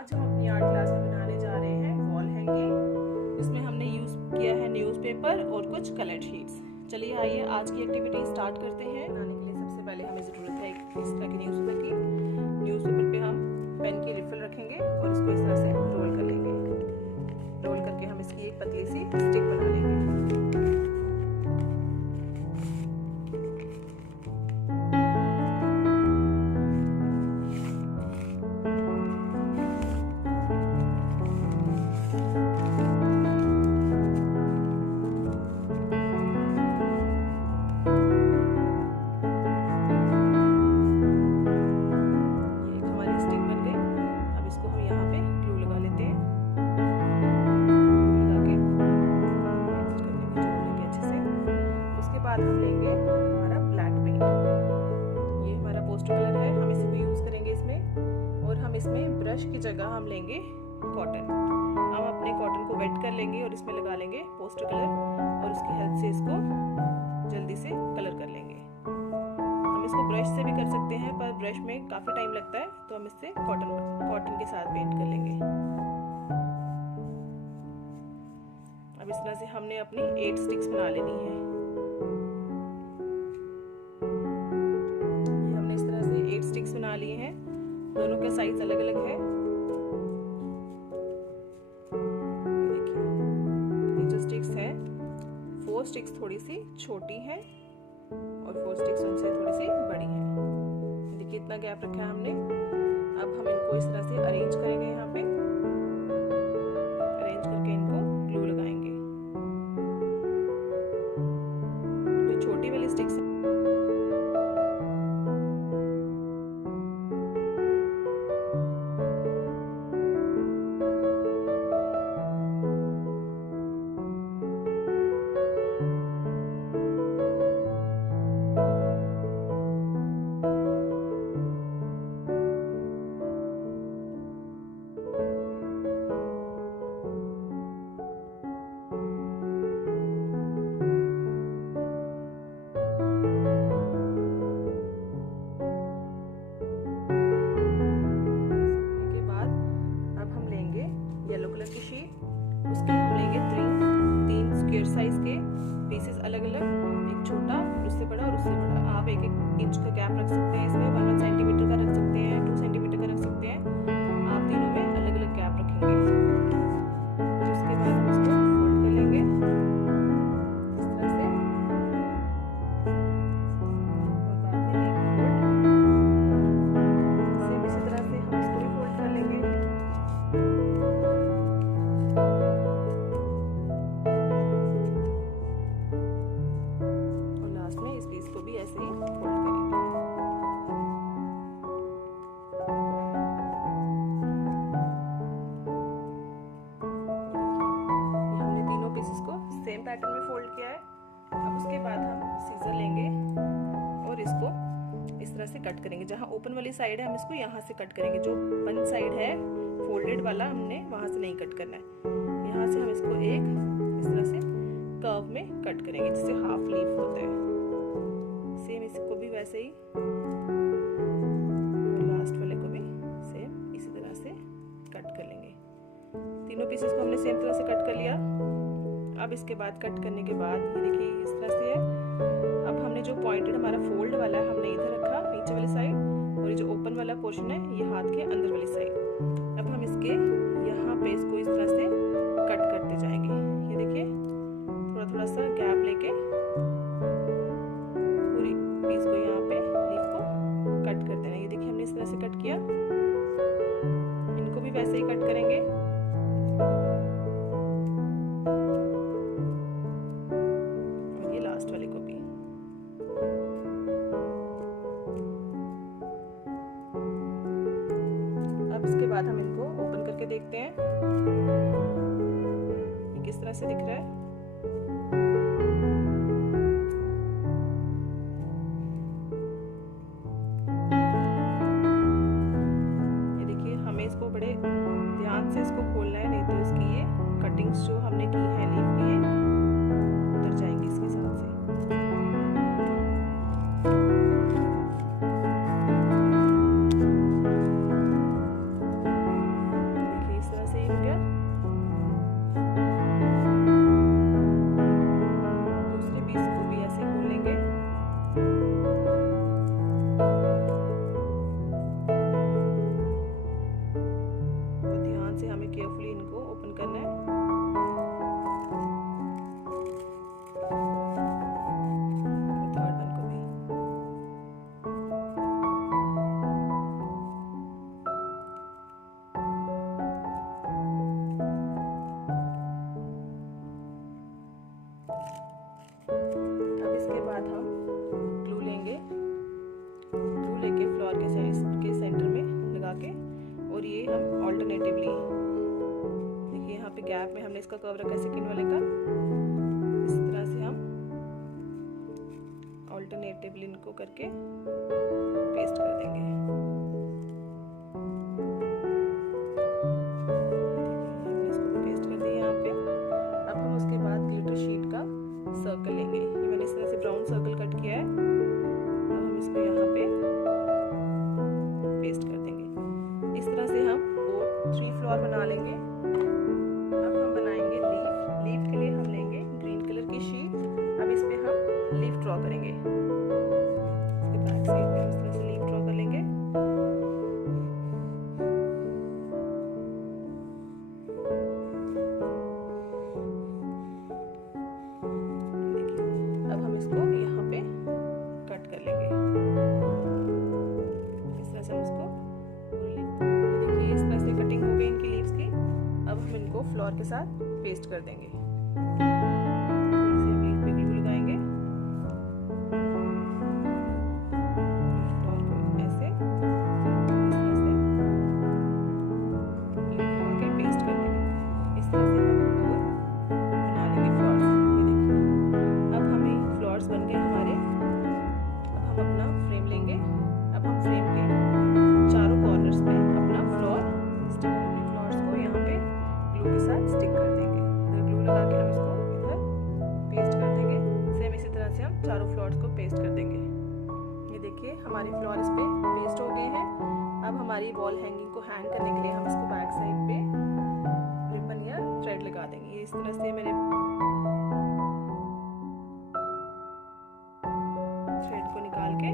आज हम अपनी आर्ट क्लास में बनाने जा रहे हैं वॉल हैंगिंग। इसमें हमने यूज़ किया है न्यूज़पेपर और कुछ कलर शीट्स। चलिए आइए आज की एक्टिविटी स्टार्ट करते हैं। बनाने के लिए सबसे पहले हमें ज़रूरत है इस तरह के न्यूज़पेपर पे हम पेन की रिफिल रखेंगे और इसको इस तरह से रोल कर लेंगे। रोल करके हम इसकी एक पतली सी स्टिक बना लेंगे। बाद हम लेंगे हमारा ब्लैक पेंट। ये हमारा पोस्टर कलर है, हम इसी को यूज़ करेंगे इसमें। और हम इसमें ब्रश की जगह हम लेंगे कॉटन। हम अपने कॉटन को वेट कर लेंगे और इसमें लगा लेंगे पोस्टर कलर और उसकी हेल्प से इसको जल्दी से कलर कर लेंगे। हम इसको ब्रश से भी कर सकते हैं, पर ब्रश में काफ़ी टाइम लगता है, तो हम इससे कॉटन के साथ पेंट कर लेंगे। अब इस तरह से हमने अपनी 8 स्टिक्स बना लेनी है। स्टिक्स बना लिए हैं, दोनों का साइज अलग अलग है। देखिए ये जो स्टिक्स हैं 4 स्टिक्स थोड़ी सी छोटी हैं और 4 स्टिक्स उनसे थोड़ी सी बड़ी हैं। देखिए इतना गैप रखा है हमने। अब हम इनको इस तरह से अरेंज करेंगे। यहाँ पे अरेंज करके इनको ग्लू लगाएंगे। जो छोटी वाली स्टिक्स की शीट, उसके हम लेंगे 3 स्क्वायर साइज के पीसेस अलग अलग, एक छोटा उससे बड़ा और उससे बड़ा। आप 1-1 इंच का गैप रख सकते हैं इसमें, 1 सेंटीमीटर का रख सकते हैं, 2 सेंटीमीटर का रख सकते हैं। आप तीनों में अलग अलग गैप रखेंगे। उसके बाद हम इसको फोल्ड कर लेंगे इस तरह से और बाद में एक फोल्ड सेम इसी तरह से हम इसको भी फोल्ड कर लेंगे। ऐसे ही फोल्ड करेंगे। ये हमने तीनों पीसेस को सेम पैटर्न में फोल्ड किया है। अब उसके बाद हम सीजर लेंगे और इसको इस तरह से कट करेंगे। जहाँ ओपन वाली साइड है हम इसको यहाँ से कट करेंगे। जो बंद साइड है फोल्डेड वाला हमने वहाँ से नहीं कट करना है। यहाँ से हम इसको एक इस तरह से कर्व में कट करेंगे, जिससे हाफ लीफ होता है। सेम इसको भी वैसे ही और लास्ट वाले को भी सेम इसी तरह से कट कर लेंगे। तीनों पीसेस को हमने सेम तरह से कट कर लिया। अब इसके बाद कट करने के बाद ये देखिए इस तरह से है। अब हमने जो पॉइंटेड हमारा फोल्ड वाला है हमने इधर रखा नीचे वाली साइड, और ये जो ओपन वाला पोर्शन है ये हाथ के अंदर वाली साइड। अब हम इसके यहाँ पे इसको इस तरह से कट करते जाएंगे। ये देखिए थोड़ा थोड़ा सा गैप लेके पीस को यहाँ पे लीफ को कट कर देना। ये देखिए हमने इस तरह से कट किया। इनको भी वैसे ही कट करेंगे। और ये लास्ट वाले को भी। अब इसके बाद हम इनको ओपन करके देखते हैं ये किस तरह से दिख रहा है। बड़े ध्यान से इसको खोलना है, नहीं तो इसकी ये कटिंग्स जो हमने की है लीफ की है उतर जाएंगी इसके साथ से। कर्व रखा है सेकेंड वाले का, इस तरह से हम ऑल्टरनेटिवली इनको करके पेस्ट कर देंगे। हमने इसको पेस्ट कर दिया यहाँ पे। अब हम उसके बाद ग्लिटर शीट का सर्कल लेंगे। ये मैंने इस तरह से ब्राउन सर्कल कट किया है। अब हम इसको यहाँ पे पेस्ट कर देंगे। इस तरह से हम 3 फ्लावर बना लेंगे। अब हम बनाएंगे लीफ। लीफ के लिए हम लेंगे ग्रीन कलर की शीट। अब इस पे हम लीफ ड्रॉ करेंगे। इसके बैक साइड पे हम इस तरह से लीफ ड्रॉ कर लेंगे। देखिए, अब हम इसको यहाँ पे कट कर लेंगे। इस तरह से हम इसको देखिए, इस तरह से कटिंग हो गई इनकी लीव्स की। अब हम इनको फ्लोर के साथ पेस्ट कर देंगे। लीफ पे ग्लू लगाएंगे। फ्लोर को ऐसे इस तरह से ग्लू लगा के पेस्ट कर देंगे। इस तरह से हम और बना लेंगे फ्लावर्स। ये देखिए, अब हमें फ्लावर्स बन गए हमारे। अब हम अपना फ्रेम लेंगे। अब हम फ्रेम के चारों कॉर्नर्स पे अपना फ्लावर स्टिक करने फ्लावर्स को यहाँ पे ग्लू के साथ स्टिक कर देंगे। इधर ग्लू लगा के हम इसको इधर पेस्ट कर देंगे। सेम इसी तरह से हम चारों फ्लावर्स को पेस्ट कर देंगे। ये देखिए, हमारे फ्लावर्स पे पेस्ट हो गए हैं। अब हमारी वॉल हैंगिंग को हैंग करने के लिए हम इसको बैक साइड पे रिबन या थ्रेड लगा देंगे। ये इस तरह से मैंने थ्रेड को निकाल के